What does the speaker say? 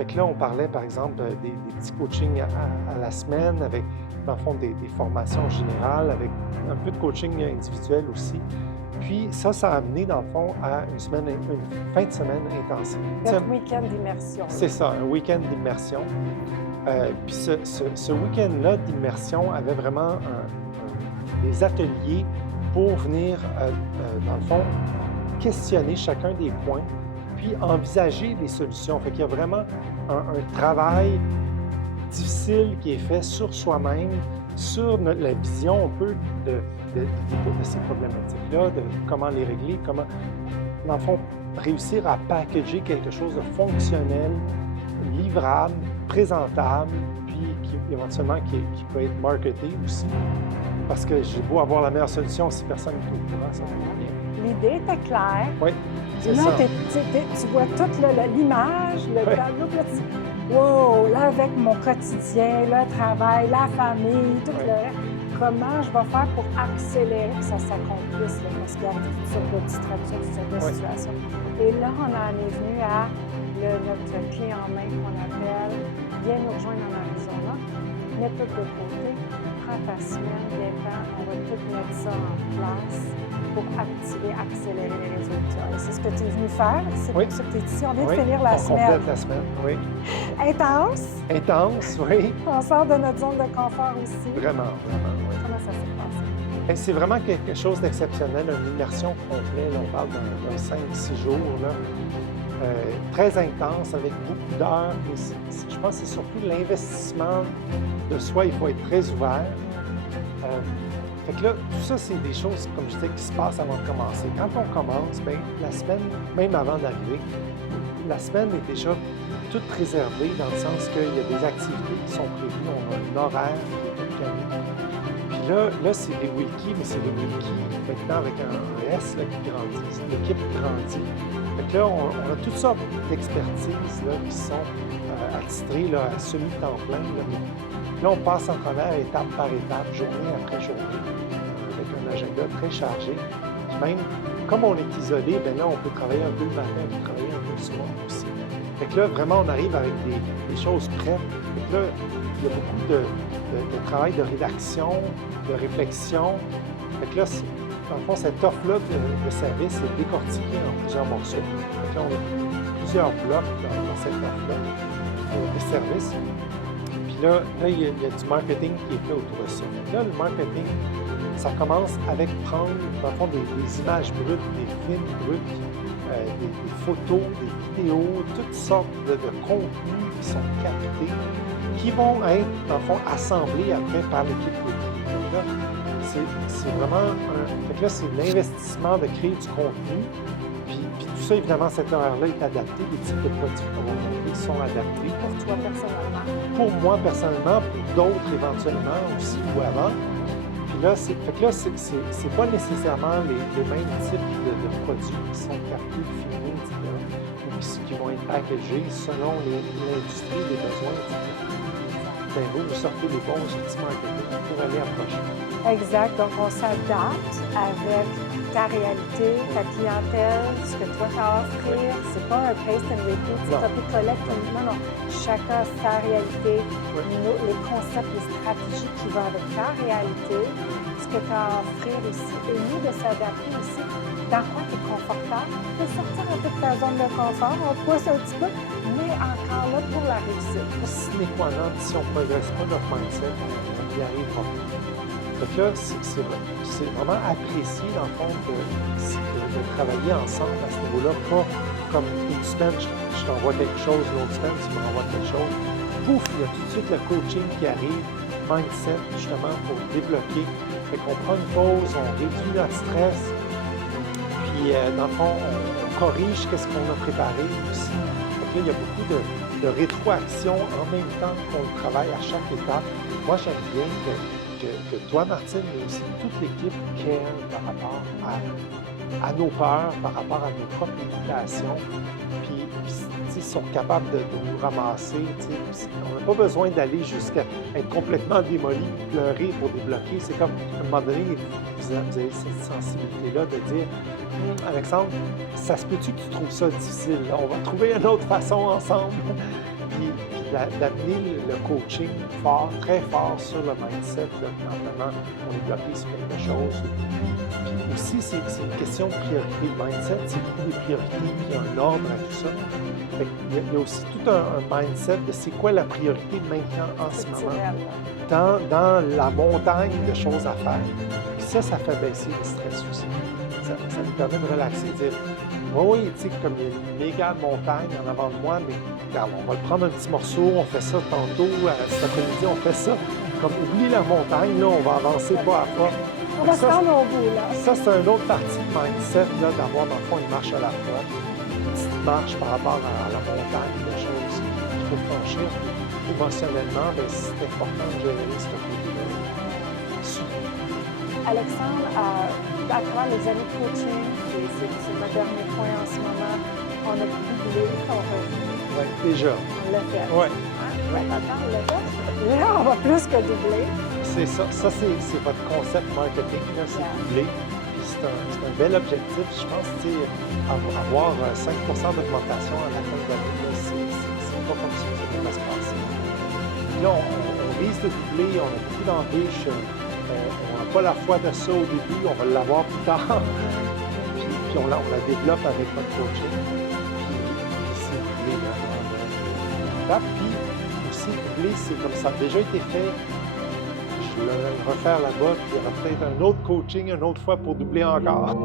Fait que là, on parlait, par exemple, des petits coachings à la semaine avec, dans le fond, des formations générales, avec un peu de coaching individuel aussi. Puis ça a amené, dans le fond, à une fin de semaine intensive. Notre week-end d'immersion. C'est ça, un week-end d'immersion. Puis ce week-end-là d'immersion avait vraiment des ateliers pour venir, dans le fond, questionner chacun des points, puis envisager des solutions. Fait qu'il y a vraiment un travail difficile qui est fait sur soi-même, sur la vision un peu de ces problématiques-là, de comment les régler, comment, dans le fond, réussir à packager quelque chose de fonctionnel, livrable, présentable, puis éventuellement qui peut être marketé aussi. Parce que j'ai beau avoir la meilleure solution, si personne n'est au courant, ça va pas bien. L'idée était claire. Oui, c'est Là, ça. tu vois toute l'image, le tableau, puis là, wow, là, avec mon quotidien, le travail, la famille, tout le reste, comment je vais faire pour accélérer que ça s'accomplisse, là, parce qu'il y a toutes sortes de distractions, toutes sortes de situations. Et là, on en est venu à notre clé en main qu'on appelle « Viens nous rejoindre en Arizona, mets tout de côté, prends ta semaine, viens-t'en, on va tout mettre ça en place pour activer, accélérer les résultats. » Et c'est ce que tu es venu faire, c'est pour ça que tu es ici. On vient de finir la semaine. On complète la semaine, oui. Intense. Intense, oui. On sort de notre zone de confort aussi. Vraiment, vraiment, oui. Comment ça s'est passé? C'est vraiment quelque chose d'exceptionnel, une immersion complète. On parle d'un 5-6 jours, là. Très intense, avec beaucoup d'heures. Je pense que c'est surtout l'investissement de soi. Il faut être très ouvert. Fait que là, tout ça, c'est des choses, comme je disais, qui se passent avant de commencer. Quand on commence, bien, la semaine, même avant d'arriver, la semaine est déjà toute réservée dans le sens qu'il y a des activités qui sont prévues. On a un horaire qui est calé. Puis là c'est les wikis, mais c'est les wikis maintenant avec un S là, qui grandit. L'équipe grandit. Fait que là, on a toutes sortes d'expertises là, qui sont attitrées là, à semi-temps plein. Là, on passe à travers étape par étape, journée après journée, avec un agenda très chargé. Puis même, comme on est isolé, bien là, on peut travailler un peu le matin, on peut travailler un peu le soir aussi. Fait que là, vraiment, on arrive avec des choses prêtes. Fait que là, il y a beaucoup de travail de rédaction, de réflexion. Fait que là, dans le fond, cette offre-là de service est décortiquée en plusieurs morceaux. Fait que là, on a plusieurs blocs dans cette offre-là de service. Puis là, il y a du marketing qui est fait autour de ça. Fait que là, le marketing, ça commence avec prendre, dans le fond, des images brutes, des films bruts, des photos, des vidéos, toutes sortes de contenus qui sont captés, qui vont être, dans le fond, assemblés après par l'équipe Wiki. Donc là, c'est vraiment Fait que là, c'est l'investissement de créer du contenu. Puis tout ça, évidemment, cet horaire-là est adapté. Les types de produits qu'on va montrer sont adaptés. Pour toi, personnellement. Pour moi, personnellement, pour d'autres, éventuellement, aussi, ou avant. Puis là, c'est pas nécessairement les mêmes types de produits qui sont captés, finis, etc., ou qui vont être packagés selon l'industrie, les besoins, etc. Ben, vous sortez les bons outils marketing pour aller approcher. Exact. Donc, on s'adapte avec ta réalité, ta clientèle, ce que toi, tu as à offrir. C'est pas un paste and repeat, c'est copy-collect. Non. Chacun a sa réalité, les concepts, les stratégies qui vont avec ta réalité, ce que tu as à offrir aussi. Et nous, de s'adapter aussi dans quoi tu es confortable, de sortir un peu de ta zone de confort, on pousse un petit peu, mais encore là pour la réussite. Sine qua non, si on ne progresse pas notre mindset, on n'y arrivera pas. Donc là, c'est vraiment apprécié, dans le fond, de travailler ensemble à ce niveau-là, pas comme une semaine, je t'envoie quelque chose, l'autre semaine, tu me renvoies quelque chose. Pouf, il y a tout de suite le coaching qui arrive, mindset, justement, pour débloquer. Fait qu'on prend une pause, on réduit notre stress, puis dans le fond, on corrige ce qu'on a préparé aussi. Donc là, il y a beaucoup de rétroaction en même temps qu'on travaille à chaque étape. Moi, j'aime bien que toi, Martine, mais aussi toute l'équipe care par rapport à nos peurs, par rapport à nos propres limitations. Puis ils sont capables de nous ramasser. On n'a pas besoin d'aller jusqu'à être complètement démoli, pleurer pour débloquer. C'est comme, à un moment donné, vous avez cette sensibilité-là de dire Alexandre, ça se peut-tu que tu trouves ça difficile? On va trouver une autre façon ensemble. d'amener le coaching fort, très fort sur le mindset, là, quand vraiment on est bloqué sur quelque chose. Puis aussi, c'est une question de priorité. Le mindset, c'est beaucoup des priorités, puis un ordre à tout ça. Fait il y a aussi tout un mindset de c'est quoi la priorité maintenant en ce moment, dans la montagne de choses à faire. Puis ça fait baisser le stress aussi. Ça nous permet de relaxer, de dire oui, tu sais, comme il y a une méga montagne en avant de moi, mais regarde, on va le prendre un petit morceau, on fait ça tantôt, cet après-midi, on fait ça. Comme oublie la montagne, là, on va avancer pas à pas. On va se rendre au bout, là. Ça, c'est une autre partie de mindset, là, d'avoir, dans le fond, une marche à la fois. Une petite marche par rapport à la montagne, des choses qu'il faut franchir. Émotionnellement, bien, c'est important de gérer ce côté-là. Alexandre, à travers les années de coaching, et c'est mon dernier point en ce moment, on a doublé ton revenu. Oui, déjà. On l'a fait. Oui. Ouais, attends, on l'a fait. Là, on va plus que doubler. C'est ça. Ça, c'est votre concept marketing, là, c'est doubler. Puis c'est un bel objectif. Je pense que avoir 5 d'augmentation à la fin de l'année, là, c'est pas comme ça que ça va se passer. Puis là, on vise de doubler, on a beaucoup d'embûches. On n'a pas la foi de ça au début, on va l'avoir plus tard. puis on la développe avec notre coaching. Puis c'est doubler. Puis aussi, doubler, c'est comme ça a déjà été fait. Je vais le refaire là-bas, puis il y aura peut-être un autre coaching une autre fois pour doubler encore.